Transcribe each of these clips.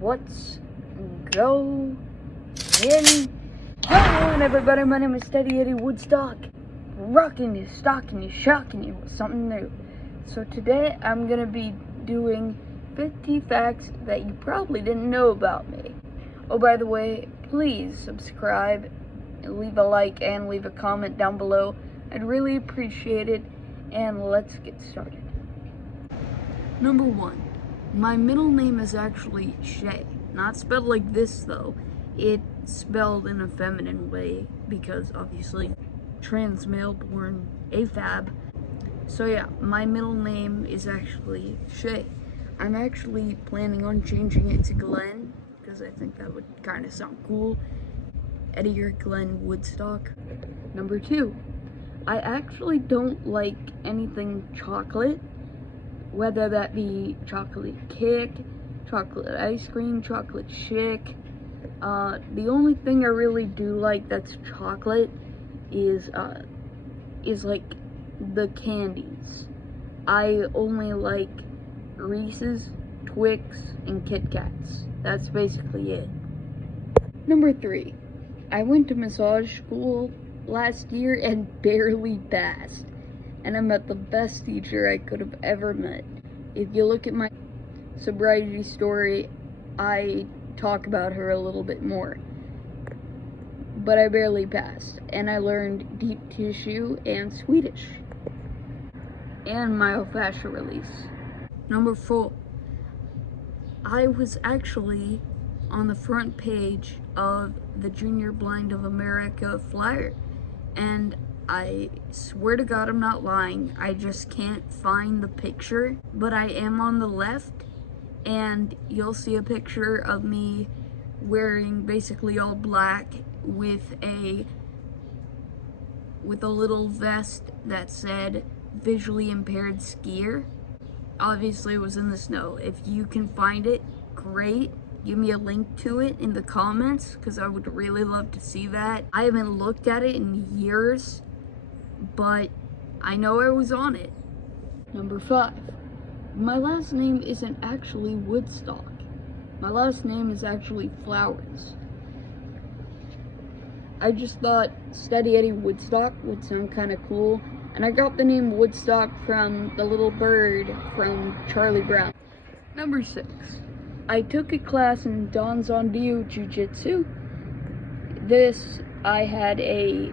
What's going on, everybody? My name is Steady Eddie Woodstock, rocking you, stocking you, shocking you with something new. So today I'm gonna be doing 50 facts that you probably didn't know about me. Oh, by the way, please subscribe, leave a like, and leave a comment down below. I'd really appreciate it, and let's get started. Number 1. My middle name is actually Shay. Not spelled like this though. It's spelled in a feminine way because obviously trans male born AFAB. So yeah, my middle name is actually Shay. I'm actually planning on changing it to Glenn because I think that would kind of sound cool. Eddie or Glenn Woodstock. Number 2. I actually don't like anything chocolate. Whether that be chocolate cake, chocolate ice cream, chocolate shake. The only thing I really do like that's chocolate is like the candies. I only like Reese's, Twix, and Kit Kats. That's basically it. Number 3. I went to massage school last year and barely passed. And I met the best teacher I could have ever met. If you look at my sobriety story, I talk about her a little bit more. But I barely passed, and I learned deep tissue and Swedish. And myofascial release. Number 4. I was actually on the front page of the Junior Blind of America flyer, and I swear to God I'm not lying, I just can't find the picture, but I am on the left, and you'll see a picture of me wearing basically all black with a little vest that said visually impaired skier. Obviously it was in the snow. If you can find it, great. Give me a link to it in the comments because I would really love to see that. I haven't looked at it in years, but I know I was on it. Number 5. My last name isn't actually Woodstock. My last name is actually Flowers. I just thought Steady Eddie Woodstock would sound kind of cool, and I got the name Woodstock from the little bird from Charlie Brown. Number 6. I took a class in Dan Xun Ryu Jiu-Jitsu. This I had a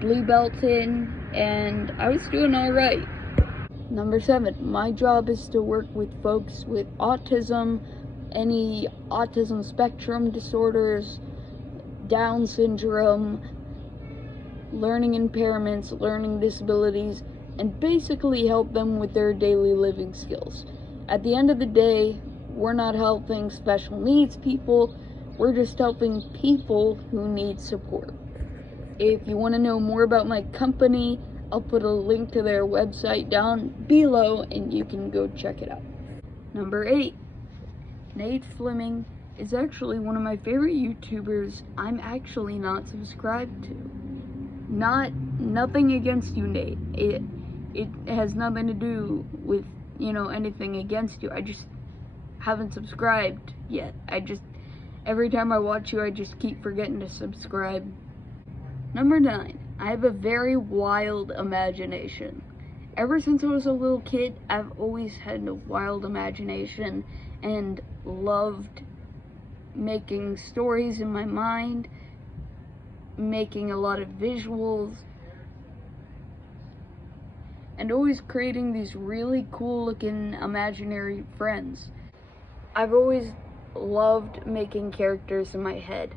blue belt in, and I was doing alright. Number 7. My job is to work with folks with autism, any autism spectrum disorders, Down syndrome, learning impairments, learning disabilities, and basically help them with their daily living skills. At the end of the day, we're not helping special needs people, we're just helping people who need support. If you want to know more about my company, I'll put a link to their website down below and you can go check it out. Number 8. Nate Fleming is actually one of my favorite YouTubers I'm actually not subscribed to. Nothing against you, Nate. It has nothing to do with, anything against you. I just haven't subscribed yet. Every time I watch you, I just keep forgetting to subscribe. Number 9. I have a very wild imagination. Ever since I was a little kid, I've always had a wild imagination and loved making stories in my mind, making a lot of visuals, and always creating these really cool looking imaginary friends. I've always loved making characters in my head.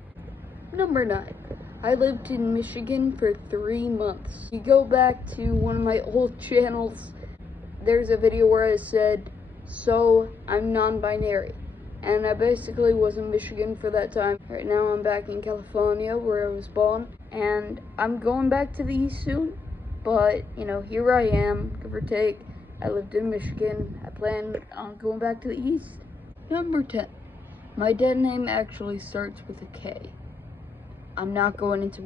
Number 9. I lived in Michigan for 3 months. You go back to one of my old channels, there's a video where I said, so I'm non-binary. And I basically was in Michigan for that time. Right now I'm back in California where I was born. And I'm going back to the East soon. But, here I am, give or take. I lived in Michigan. I plan on going back to the East. Number 10. My dead name actually starts with a K. I'm not going into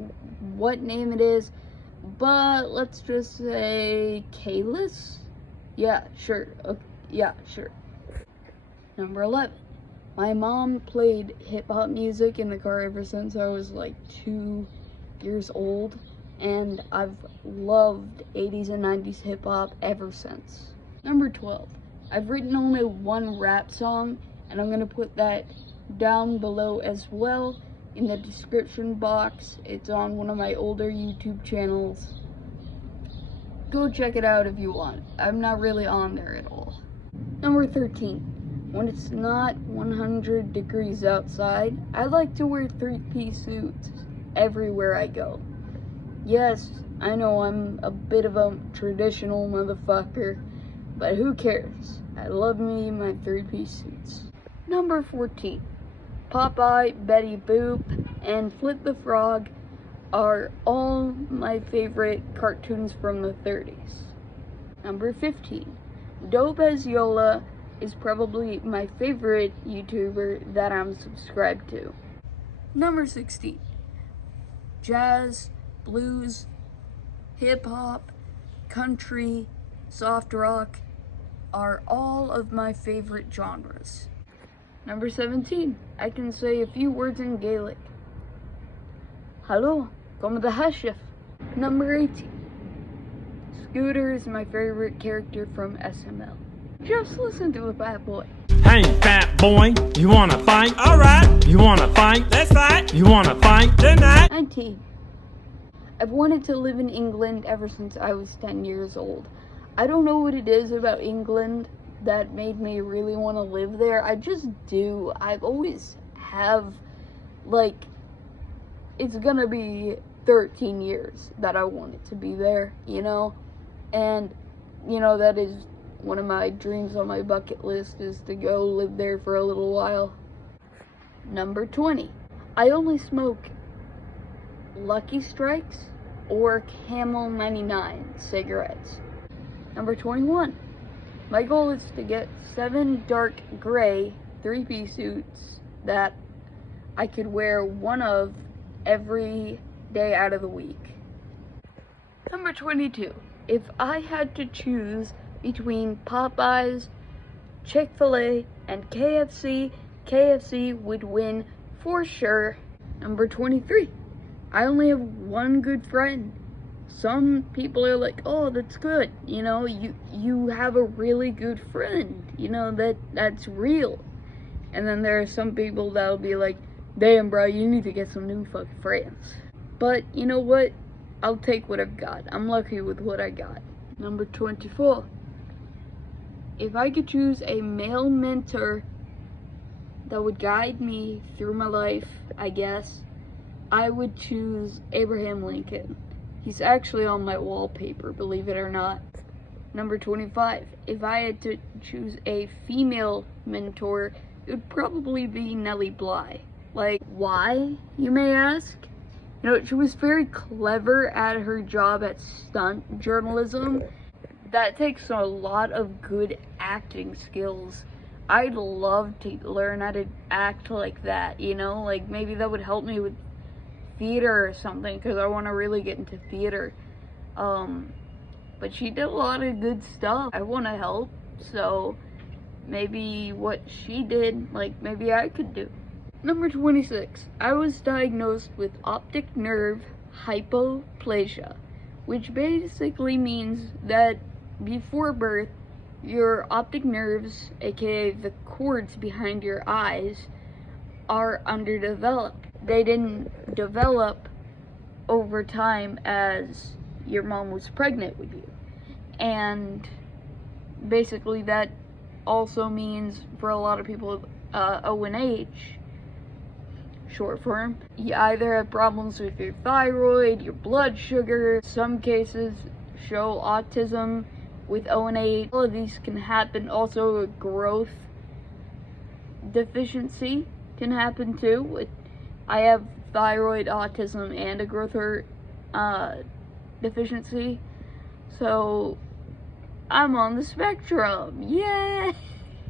what name it is, but let's just say Kalis? Yeah, sure. Okay. Yeah, sure. Number 11. My mom played hip-hop music in the car ever since I was like 2 years old, and I've loved 80s and 90s hip-hop ever since. Number 12. I've written only one rap song, and I'm gonna put that down below as well in the description box. It's on one of my older YouTube channels. Go check it out if you want. I'm not really on there at all. Number 13. When it's not 100 degrees outside, I like to wear three-piece suits everywhere I go. Yes, I know I'm a bit of a traditional motherfucker, but who cares? I love me my three-piece suits. Number 14. Popeye, Betty Boop, and Flip the Frog are all my favorite cartoons from the 30s. Number 15. Dope as Yola is probably my favorite YouTuber that I'm subscribed to. Number 16. Jazz, blues, hip-hop, country, soft rock are all of my favorite genres. Number 17. I can say a few words in Gaelic. Hello, come the hashif. Number 18. Scooter is my favorite character from SML. Just listen to the Fat Boy. Hey, fat boy, you wanna fight? Alright. You wanna fight? Let's fight. You wanna fight? Tonight. 19. I've wanted to live in England ever since I was 10 years old. I don't know what it is about England that made me really want to live there. I just do. I've always have, like, it's gonna be 13 years that I wanted to be there, you know? And, you know, that is one of my dreams on my bucket list, is to go live there for a little while. Number 20. I only smoke Lucky Strikes or Camel 99 cigarettes. Number 21. My goal is to get 7 dark gray three-piece suits that I could wear one of every day out of the week. Number 22. If I had to choose between Popeyes, Chick-fil-A, and KFC, KFC would win for sure. Number 23. I only have one good friend. Some people are like, oh, that's good. You know, you have a really good friend. You know, that's real. And then there are some people that'll be like, damn, bro, you need to get some new fucking friends. But you know what? I'll take what I've got. I'm lucky with what I got. Number 24. If I could choose a male mentor that would guide me through my life, I guess, I would choose Abraham Lincoln. He's actually on my wallpaper, believe it or not. Number 25. If I had to choose a female mentor, it would probably be Nellie Bly. Like, why, you may ask? You know, she was very clever at her job at stunt journalism. That takes a lot of good acting skills. I'd love to learn how to act like that, you know? Like, maybe that would help me with theater or something, because I want to really get into theater. But she did a lot of good stuff. I want to help, so maybe what she did, like, maybe I could do. Number 26. I was diagnosed with optic nerve hypoplasia, which basically means that before birth, your optic nerves, aka the cords behind your eyes, are underdeveloped. They didn't develop over time as your mom was pregnant with you. And basically that also means, for a lot of people, ONH, short form, you either have problems with your thyroid, your blood sugar. Some cases show autism with ONH. All of these can happen. Also, a growth deficiency can happen too. I have thyroid, autism, and a growth deficiency, so I'm on the spectrum. Yay!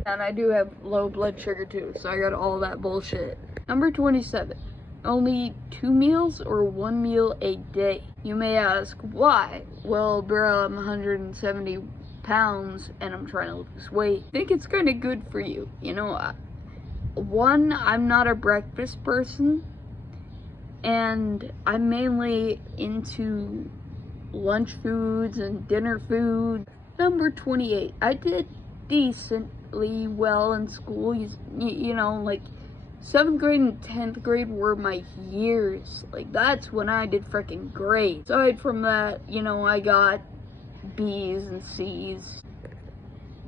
And I do have low blood sugar too, so I got all that bullshit. Number 27. Only 2 meals or 1 meal a day? You may ask, why? Well, bro, I'm 170 pounds and I'm trying to lose weight. I think it's kind of good for you. You know, one, I'm not a breakfast person, and I'm mainly into lunch foods and dinner food. Number 28, I did decently well in school. You know, like 7th grade and 10th grade were my years. Like, that's when I did freaking great. Aside from that, you know, I got B's and C's.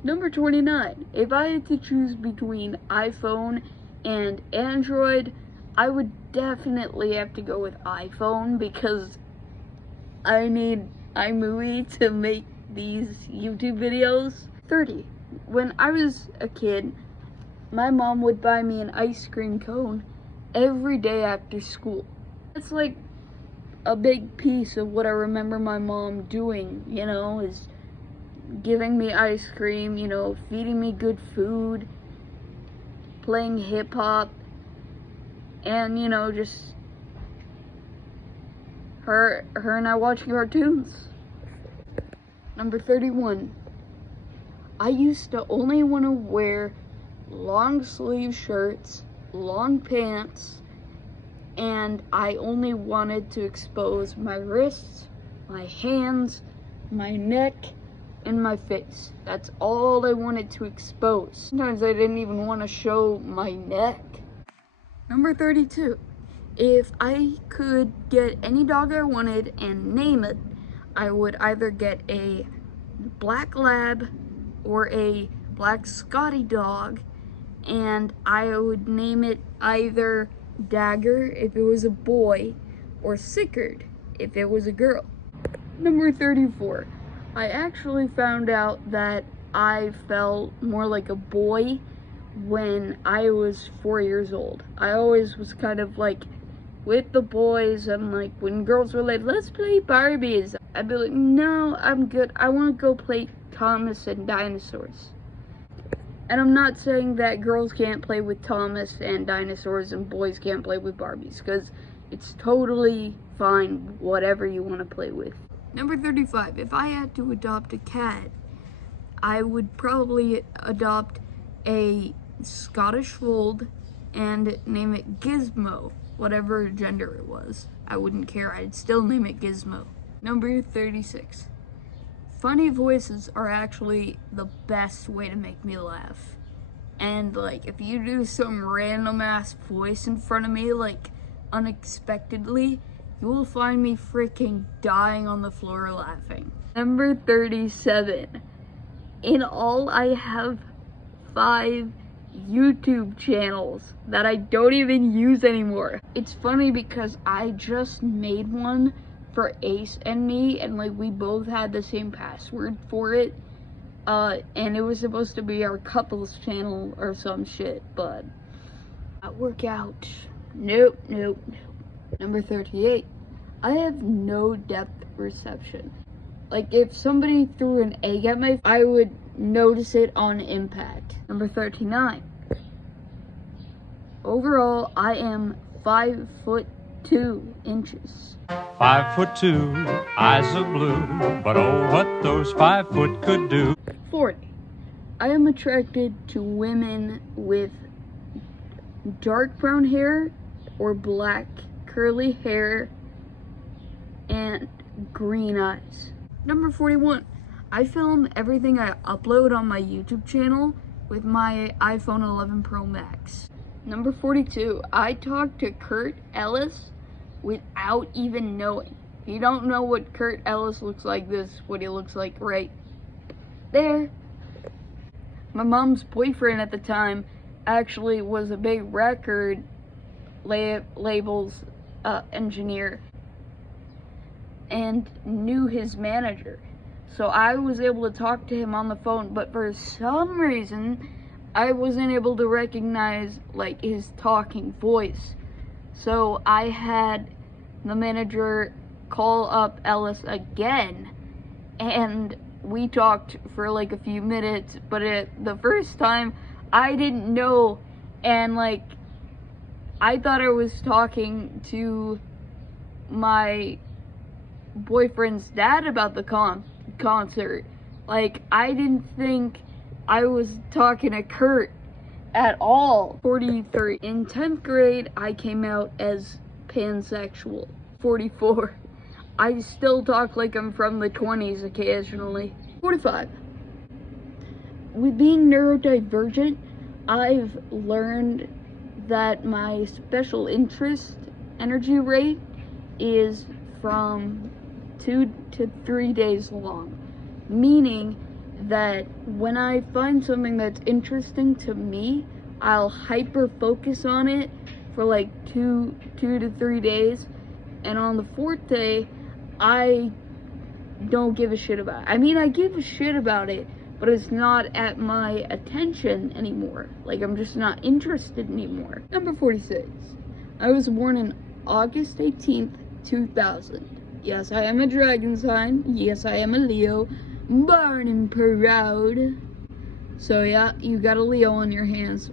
Number 29, if I had to choose between iPhone and Android, I would definitely have to go with iPhone because I need iMovie to make these YouTube videos. 30, when I was a kid, my mom would buy me an ice cream cone every day after school. It's like a big piece of what I remember my mom doing, you know, is giving me ice cream, you know, feeding me good food, playing hip hop, and, you know, just her and I watching cartoons. Number 31, I used to only want to wear long sleeve shirts, long pants, and I only wanted to expose my wrists, my hands, my neck, and my face. That's all I wanted to expose. Sometimes I didn't even want to show my neck. Number 32. If I could get any dog I wanted and name it, I would either get a black lab or a black Scotty dog, and I would name it either Dagger if it was a boy or Sickard if it was a girl. Number 34. I actually found out that I felt more like a boy when I was 4 years old. I always was kind of like with the boys, and like when girls were like, let's play Barbies, I'd be like, no, I'm good. I want to go play Thomas and dinosaurs. And I'm not saying that girls can't play with Thomas and dinosaurs and boys can't play with Barbies, because it's totally fine, whatever you want to play with. Number 35, if I had to adopt a cat, I would probably adopt a Scottish Fold and name it Gizmo, whatever gender it was. I wouldn't care, I'd still name it Gizmo. Number 36. Funny voices are actually the best way to make me laugh. And like, if you do some random ass voice in front of me, like unexpectedly, you will find me freaking dying on the floor laughing. Number 37. In all, I have 5 YouTube channels that I don't even use anymore. It's funny because I just made one for Ace and me, and like we both had the same password for it, and it was supposed to be our couples channel or some shit, but not work out. Nope. Number 38. I have no depth perception. Like if somebody threw an egg at me, I would notice it on impact. Number 39. Overall, I am 5'2" inches. 5'2", eyes of blue, but oh, what those 5 foot could do. 40. I am attracted to women with dark brown hair or black curly hair and green eyes. Number 41. I film everything I upload on my YouTube channel with my iPhone 11 Pro Max. Number 42. I talk to Kurt Ellis without even knowing. If you don't know what Kurt Ellis looks like, this is what he looks like right there. My mom's boyfriend at the time actually was a big record labels engineer and knew his manager. So I was able to talk to him on the phone, but for some reason I wasn't able to recognize like his talking voice. So I had the manager call up Ellis again, and we talked for like a few minutes, but the first time I didn't know, and like I thought I was talking to my boyfriend's dad about the concert. Like I didn't think I was talking to Kurt, at all. 43. In 10th grade, I came out as pansexual. 44. I still talk like I'm from the 20s occasionally. 45. With being neurodivergent, I've learned that my special interest energy rate is from 2 to 3 days long. Meaning that when I find something that's interesting to me, I'll hyper focus on it for like 2 to 3 days, and on the 4th day, I don't give a shit about it. I mean, I give a shit about it, but it's not at my attention anymore. Like, I'm just not interested anymore. Number 46. I was born on August 18th, 2000. Yes, I am a dragon sign. Yes, I am a Leo. Born and proud. So yeah, you got a Leo on your hands.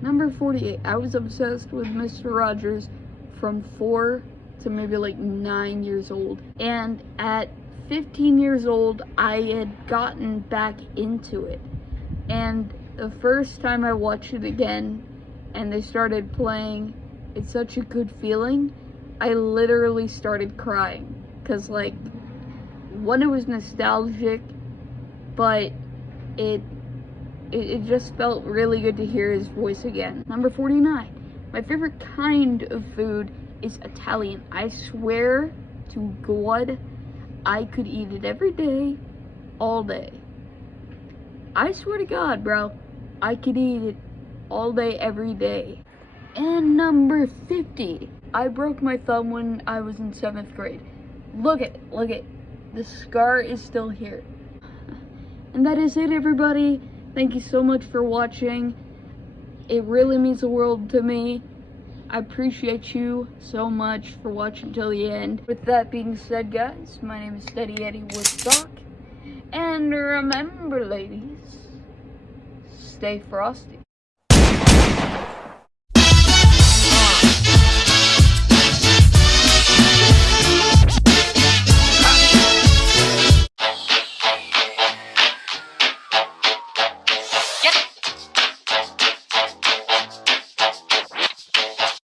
Number 48. I was obsessed with Mr. Rogers from 4 to maybe like 9 years old. And at 15 years old, I had gotten back into it. And the first time I watched it again, and they started playing It's Such a Good Feeling, I literally started crying. Cause like, one, it was nostalgic, but it just felt really good to hear his voice again. Number 49. My favorite kind of food is Italian. I swear to God, I could eat it every day, all day. I swear to God, bro, I could eat it all day, every day. And number 50. I broke my thumb when I was in 7th grade. Look at it. The scar is still here. And that is it, everybody. Thank you so much for watching. It really means the world to me. I appreciate you so much for watching till the end. With that being said, guys, my name is Steady Eddie Woodstock. And remember, ladies, stay frosty.